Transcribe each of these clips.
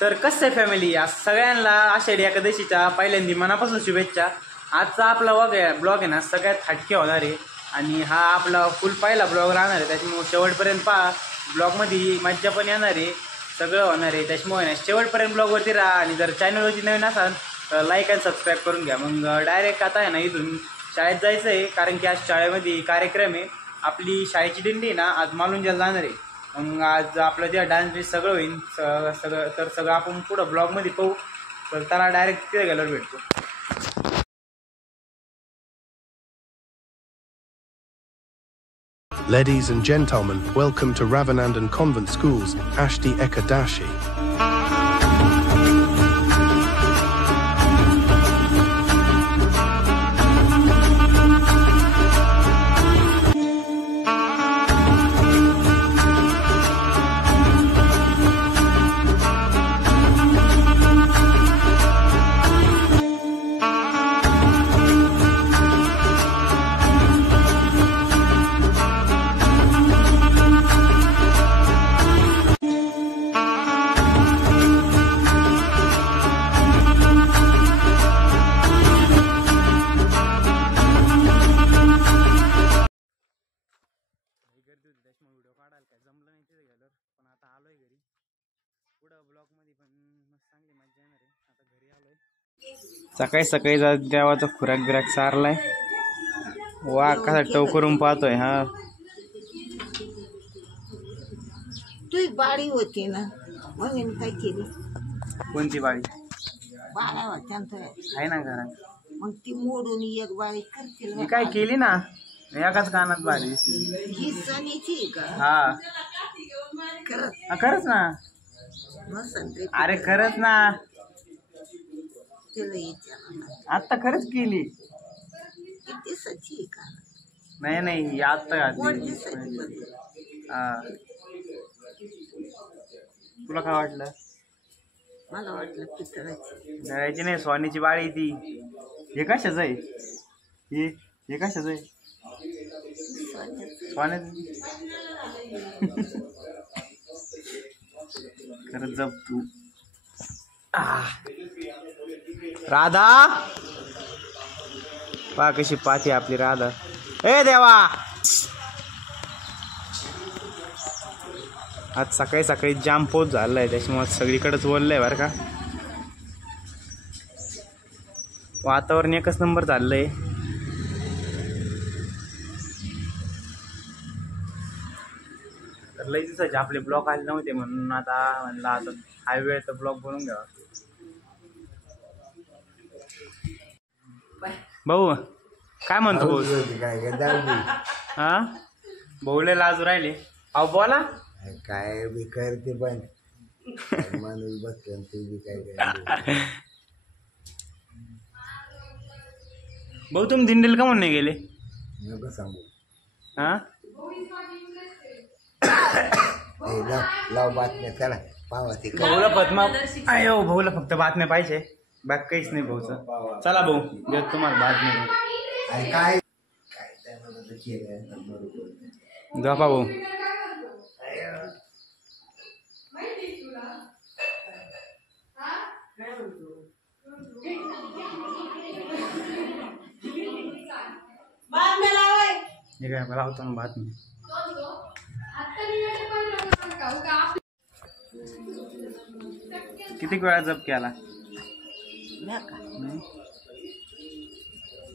तर कसं आहे फॅमिली, आज सगळ्यांना आषाढी एकादशीच्या पहिल्यांदा मनापासून शुभेच्छा। आजचा आपला ब्लॉग आहे ना सगळ्यात हटके होणार आहे आणि हा आपला फुल पहिला ब्लॉग राहणार आहे, त्याच्यामुळे शेवटपर्यंत पहा। ब्लॉगमध्ये मज्जा पण येणार आहे, सगळं होणार आहे, त्याच्यामुळे ना शेवटपर्यंत ब्लॉगवरती राहा। आणि जर चॅनलवरती नवीन असाल तर लाईक आणि सबस्क्राईब करून घ्या। मग डायरेक्ट आता आहे ना इथून शाळेत जायचं आहे, कारण की आज शाळेमध्ये कार्यक्रम आहे, आपली शाळेची दिंडी ना आज मालुंजाला जाणार आहे। मग आज आपलं जे डान्स बी सगळं होईल, सगळं आपण पुढं ब्लॉगमध्ये पाहू। तर त्याला डायरेक्ट तिथे गेल्यावर भेटतो। Ladies and gentlemen, welcome to Ravanandan Convent School's Ashti Ekadashi. Video काढायला काय जमलं नाही तिथे गेल्यावर, पण आता आलोय घरी। पुढं ब्लॉगमध्ये पण चांगली मजा येणार आहे। आता घरी आलोय, सकाळी सकाळी देवाचा खुराक बिराक सारलाय। वा कसा टव करून पाहतोय। हा तू बाळी होती ना, मग मी काय केली? कोणती बाळी? बाळा होत्या आहे ना घरात, मग ती मोडून एक बाळी करतील। मी काय केली ना, एकाच कानात बाळी ही सणीची का? हा खरंच ना, अरे खरंच ना, आता खरंच केली। किती सची का? नाही नाही आता घातली। हा तुला काय वाटलं? मला वाटलं पितळाची। घराची नाही, सोन्याची बाळी ती। हे कशाच आहे? हे कशाच आहे? सोन्याची। खरंच जप तू। राधा पा कशी पाहते आपली राधा। ए देवा, आज सकाळी सकाळी जाम पोत झालाय, त्याच्यामुळे सगळीकडेच बोललंय बरं का। वातावरण एकच नंबर झालंय। तर लई दिवसाचे आपले ब्लॉग आले नव्हते, म्हणून आता म्हणलं आता हायवे तर ब्लॉग बनवून घ्यावा। भाऊ काय म्हणतो? भाऊ हा भाऊले लाजू राहिले। अहो बोला काय बी करते, पण माणूस बघतो तू बी काय भाऊ तुम्ही दिंडीला का म्हणून नाही गेले? नको सांगू। हा लाव बातम्या, चला पावा ते भाऊला पद्मा अयो भाऊला फक्त बातम्या पाहिजे, बाकी काहीच नाही भाऊचं। चला भाऊ देत तुम्हाला बातम्या। काय झोपा भाऊ। हे काय मला लावतो ना बातमी। किती वेळा जप केला?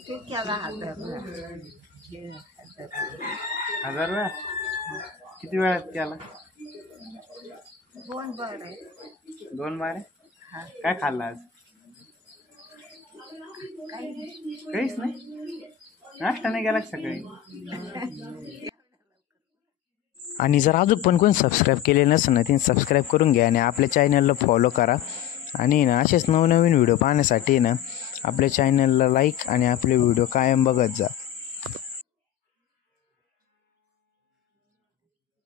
तू केला 1000 वेळा? किती वेळात केला? 2 बारे। 2 बारे? काय खाल्लं आज? काहीच नाही, नाश्ता नाही केला सकाळी? आणि जर अजून पण कोणी सबस्क्राईब केले नसेल ना, त्यांनी सबस्क्राईब करून घ्या आणि आपल्या चॅनलला फॉलो करा। आणि ना असेच नवनवीन व्हिडिओ पाहण्यासाठी ना आपल्या चॅनलला लाईक आणि आपले व्हिडिओ कायम बघत जा।